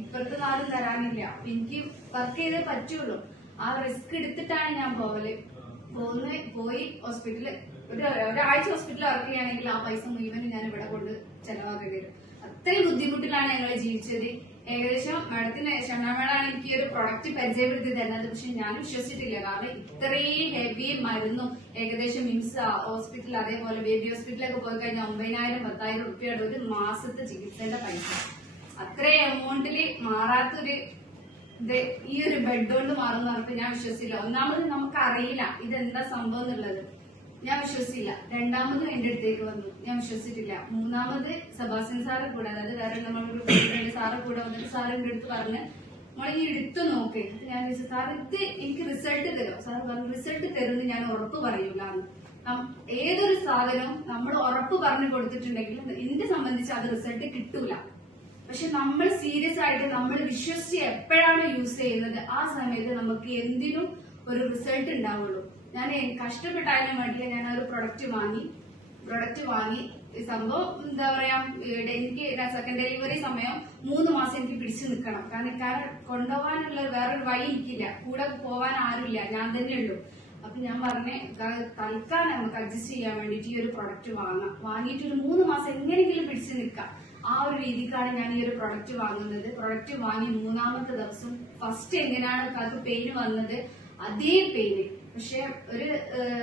ഇപ്പുറത്തെ നാടും തരാനില്ല. അപ്പൊ എനിക്ക് വർക്ക് ചെയ്തേ പറ്റുള്ളൂ. ആ റിസ്ക് എടുത്തിട്ടാണ് ഞാൻ പോയി ഹോസ്പിറ്റലിൽ ഒരാഴ്ച ഹോസ്പിറ്റലിൽ വർക്ക് ചെയ്യുകയാണെങ്കിൽ ആ പൈസ മുഴുവൻ ഞാൻ ഇവിടെ കൊണ്ട് ചെലവാക്കേണ്ടി വരും. അത്രയും ബുദ്ധിമുട്ടിലാണ് ഞങ്ങൾ ജീവിച്ചത്. ഏകദേശം മാഡത്തിന് ഷണ്ണാമേടാണ് എനിക്ക് ഒരു പ്രൊഡക്റ്റ് പരിചയപ്പെടുത്തി തരുന്നത്. പക്ഷെ ഞാൻ വിശ്വസിച്ചിട്ടില്ല. കാരണം ഇത്രയും ഹെവി മരുന്നും ഏകദേശം മിംസ് ഹോസ്പിറ്റൽ അതേപോലെ ബേബി ഹോസ്പിറ്റലൊക്കെ പോയി കഴിഞ്ഞാൽ 9,000 10,000 റുപ്യയുടെ ഒരു മാസത്തെ ചികിത്സയുടെ പൈസ. അത്രയും എമൗണ്ടില് മാറാത്തൊരു ഈ ഒരു ബെഡ് കൊണ്ട് മാറുന്ന പറഞ്ഞപ്പോ ഞാൻ വിശ്വസിച്ചില്ല. ഒന്നാമത് നമുക്കറിയില്ല ഇതെന്താ സംഭവം എന്നുള്ളത്. ഞാൻ വിശ്വസിച്ചില്ല. രണ്ടാമത് എന്റെ അടുത്തേക്ക് വന്നു. ഞാൻ വിശ്വസിച്ചിട്ടില്ല. മൂന്നാമത് സെബാസ്റ്റ്യൻ സാറ് കൂടെ, അതായത് വേറെ നമ്മളൊരു സാറ് കൂടെ വന്നിട്ട് സാർ എന്റെ അടുത്ത് പറഞ്ഞ് നമ്മൾ ഈ എടുത്തു നോക്ക്. ഞാൻ ചോദിച്ചു സാർ ഇത് എനിക്ക് റിസൾട്ട് തരും. സാർ പറഞ്ഞു റിസൾട്ട് തരുമെന്ന് ഞാൻ ഉറപ്പ് പറയൂല. ഏതൊരു സാധനവും നമ്മൾ ഉറപ്പ് പറഞ്ഞു കൊടുത്തിട്ടുണ്ടെങ്കിലും എന്നെ സംബന്ധിച്ച് അത് റിസൾട്ട് കിട്ടൂല. പക്ഷെ നമ്മൾ സീരിയസ് ആയിട്ട് നമ്മൾ വിശ്വസിച്ച് എപ്പോഴാണ് യൂസ് ചെയ്യുന്നത് ആ സമയത്ത് നമുക്ക് എന്തിനും ഒരു റിസൾട്ട് ഉണ്ടാവുള്ളൂ. ഞാൻ കഷ്ടപ്പെട്ടാലും വേണ്ടിയില്ല ഞാൻ ആ ഒരു പ്രൊഡക്റ്റ് വാങ്ങി സംഭവം എന്താ പറയാ, എനിക്ക് സെക്കൻഡ് ഡെലിവറി സമയം 3 മാസം എനിക്ക് പിടിച്ചു നിൽക്കണം. കാരണം കൊണ്ടുപോകാനുള്ള വേറൊരു വഴി എനിക്കില്ല, കൂടെ പോവാൻ ആരുമില്ല, ഞാൻ തന്നെ ഉള്ളൂ. അപ്പൊ ഞാൻ പറഞ്ഞേ തൽക്കാലം നമുക്ക് അഡ്ജസ്റ്റ് ചെയ്യാൻ വേണ്ടിട്ട് ഈ ഒരു പ്രൊഡക്റ്റ് വാങ്ങിയിട്ട് ഒരു 3 മാസം എങ്ങനെയെങ്കിലും പിടിച്ചു നിൽക്കാം. ആ ഒരു രീതിക്കാണ് ഞാൻ ഈ ഒരു പ്രൊഡക്റ്റ് വാങ്ങുന്നത്. പ്രൊഡക്റ്റ് വാങ്ങി 3ാമത്തെ ദിവസം ഫസ്റ്റ് എങ്ങനെയാണ് കാക്ക് പെയിന് വന്നത് അതേ പെയിന്. പക്ഷെ ഒരു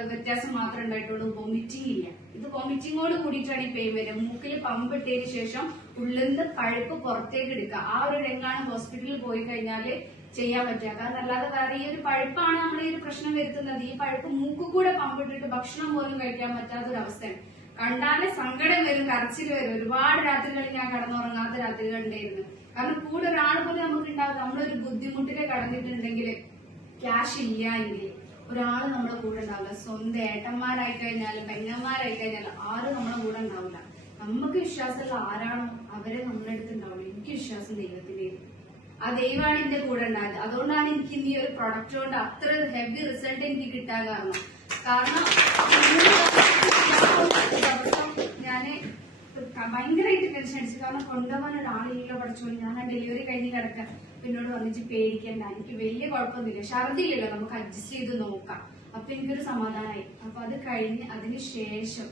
വ്യത്യാസം മാത്രമേ ഉണ്ടായിട്ടുള്ളൂ, വോമിറ്റിംഗ് ഇല്ല. ഇത് വോമിറ്റിങ്ങോട് കൂടിയിട്ടാണ് ഈ പെയിൻ വരിക. മൂക്കിൽ പമ്പ് ഇട്ടതിന് ശേഷം ഉള്ളിന്ന് പഴുപ്പ് പുറത്തേക്ക് എടുക്കുക. ആ ഒരു രംഗാണ് ഹോസ്പിറ്റലിൽ പോയി കഴിഞ്ഞാല് ചെയ്യാൻ പറ്റുക. കാരണം അല്ലാതെ വേറെ ഈ ഒരു പഴുപ്പാണ് നമ്മൾ ഈ ഒരു പ്രശ്നം വരുത്തുന്നത്. ഈ പഴുപ്പ് മൂക്ക് കൂടെ പമ്പിട്ടിട്ട് ഭക്ഷണം പോലും കഴിക്കാൻ പറ്റാത്തൊരവസ്ഥയാണ്. കണ്ടാല് സങ്കടം വരും, കരച്ചിൽ വരും. ഒരുപാട് രാത്രികളിൽ ഞാൻ കടന്നുറങ്ങാത്ത രാത്രികൾ ഉണ്ടായിരുന്നു. കാരണം കൂടെ ഒരാൾ പോലും നമുക്ക് ഉണ്ടാവും. നമ്മളൊരു ബുദ്ധിമുട്ടിനെ കടന്നിട്ടുണ്ടെങ്കിൽ ക്യാഷ് ഇല്ല എങ്കിൽ ഒരാള് നമ്മുടെ കൂടെ ഉണ്ടാവില്ല. സ്വന്തം ഏട്ടന്മാരായി കഴിഞ്ഞാലും പെങ്ങന്മാരായി കഴിഞ്ഞാലും ആരും നമ്മുടെ കൂടെ ഉണ്ടാവില്ല. നമുക്ക് വിശ്വാസമുള്ള ആരാണോ അവരെ നമ്മുടെ അടുത്ത് ഉണ്ടാവില്ല. എനിക്ക് വിശ്വാസം ദൈവത്തിന്റെ, ആ ദൈവമാണ് എന്റെ കൂടെ ഉണ്ടായത്. അതുകൊണ്ടാണ് എനിക്ക് ഇനി ഒരു പ്രൊഡക്റ്റ് കൊണ്ട് അത്ര ഹെവി റിസൾട്ട് എനിക്ക് കിട്ടാൻ കാരണം ഞാന് ഭയങ്കരമായിട്ട് ടെൻഷൻ അടിച്ചു. കാരണം കൊണ്ടുപോകാൻ ഒരാളില്ലല്ലോ പഠിച്ചോളൂ. ഞാൻ ആ ഡെലിവറി കഴിഞ്ഞ് കിടക്കാൻ എന്നോട് പറഞ്ഞിട്ട് പേടിക്കണ്ട, എനിക്ക് വലിയ കുഴപ്പമൊന്നുമില്ല, ഛർദിയില്ലല്ലോ, നമുക്ക് അഡ്ജസ്റ്റ് ചെയ്ത് നോക്കാം. അപ്പൊ എനിക്കൊരു സമാധാനമായി. അപ്പൊ അത് കഴിഞ്ഞ് അതിന് ശേഷം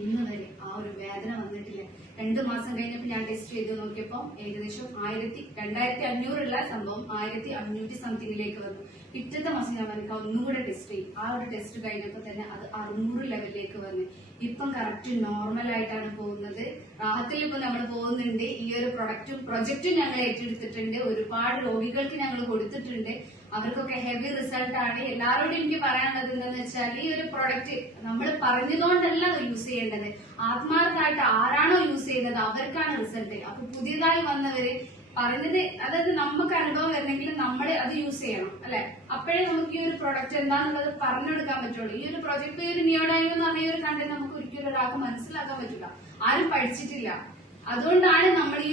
ഇന്ന് വരെ ആ ഒരു വേദന വന്നിട്ടില്ല. 2 മാസം കഴിഞ്ഞപ്പോ ഞാൻ ടെസ്റ്റ് ചെയ്ത് നോക്കിയപ്പോ ഏകദേശം 2,500 ഉള്ള സംഭവം 1,500 സംതിങ്ങിലേക്ക് വന്നു. പിറ്റത്തെ മാസം ഞാൻ എനിക്ക് ഒന്നുകൂടെ ടെസ്റ്റ് ചെയ്യും. ആ ഒരു ടെസ്റ്റ് കഴിഞ്ഞപ്പോ തന്നെ അത് 600 ലെവലിലേക്ക് വന്നു. ഇപ്പം കറക്റ്റ് നോർമൽ ആയിട്ടാണ് പോകുന്നത്. റാഹത്തിൽ ഇപ്പൊ നമ്മൾ പോകുന്നുണ്ട്. ഈ ഒരു പ്രൊജക്റ്റും ഞങ്ങൾ ഏറ്റെടുത്തിട്ടുണ്ട്. ഒരുപാട് രോഗികൾക്ക് ഞങ്ങൾ കൊടുത്തിട്ടുണ്ട്. അവർക്കൊക്കെ ഹെവി റിസൾട്ട് ആണ്. എല്ലാവരോടും എനിക്ക് പറയാനുള്ളത് എന്താണെന്ന് വെച്ചാൽ ഈ ഒരു പ്രൊഡക്റ്റ് നമ്മൾ പറഞ്ഞതുകൊണ്ടല്ല യൂസ് ചെയ്യേണ്ടത്. ആത്മാർത്ഥമായിട്ട് ആരാണോ യൂസ് ചെയ്യുന്നത് അവർക്കാണ് റിസൾട്ട്. അപ്പൊ പുതിയതായി വന്നവര് പറഞ്ഞത്, അതായത് നമുക്ക് അനുഭവം വരണമെങ്കിൽ നമ്മൾ അത് യൂസ് ചെയ്യണം, അല്ലെ? അപ്പോഴേ നമുക്ക് ഈ ഒരു പ്രൊഡക്റ്റ് എന്താണെന്നുള്ളത് പറഞ്ഞെടുക്കാൻ പറ്റുള്ളൂ. ഈ ഒരു പ്രൊജക്ട് ഒരു നിയോഡൈവ് എന്ന് പറഞ്ഞ ഒരു കണ്ടന്റ് നമുക്ക് ഒരിക്കലും ഒരാൾക്ക് മനസ്സിലാക്കാൻ പറ്റില്ല. ആരും പഠിച്ചിട്ടില്ല. അതുകൊണ്ടാണ് നമ്മൾ ഈ